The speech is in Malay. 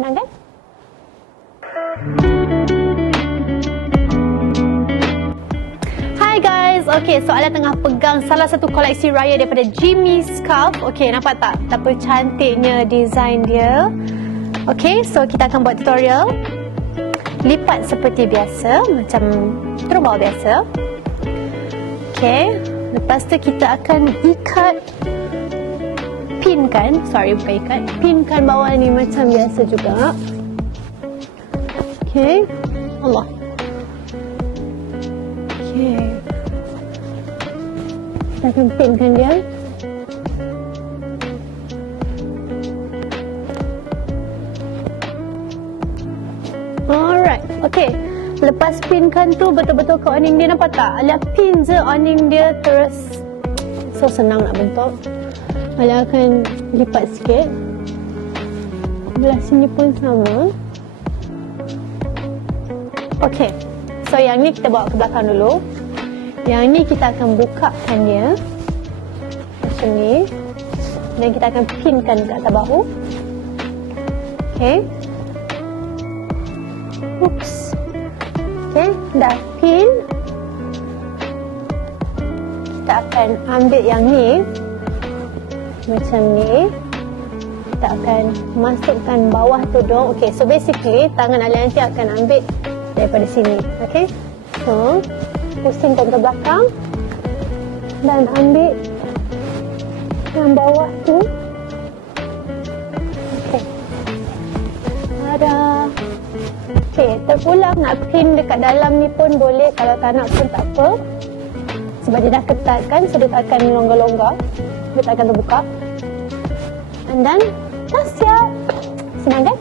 Senang kan? Hi guys, okay, so Ala tengah pegang salah satu koleksi Raya daripada Jimmyscarves. Okay, nampak tak? Betapa cantiknya design dia. Okay, so kita akan buat tutorial. Lipat seperti biasa, macam terubal biasa. Okay, lepas tu kita akan pinkan bawah ni macam biasa juga. Okay, Allah. Okay, kita akan pinkan dia. Alright, okay. Lepas pinkan tu betul-betul ke awning dia, nampak tak? Ala pin je awning dia terus. So senang nak bentuk. Ala akan lipat sikit. Belah sini pun sama. Okay, so yang ni kita bawa ke belakang dulu. Yang ni kita akan bukakan dia macam ni. Dan kita akan pinkan ke atas bahu. Okay. Oops. Okay, dah pin. Kita akan ambil yang ni macam ni. Kita akan masukkan bawah tudung. Okay, so basically tangan Ala nanti akan ambil daripada sini. Okay, so pusingkan ke belakang dan ambil yang bawah tu. Okay, ada. Okay, terpulang nak pin dekat dalam ni pun boleh, kalau tak nak pun tak apa. Sebab dia dah ketat kan, so dia tak akan longgar-longgar. Dia tak akan terbuka. And then, dah siap. Senang kan?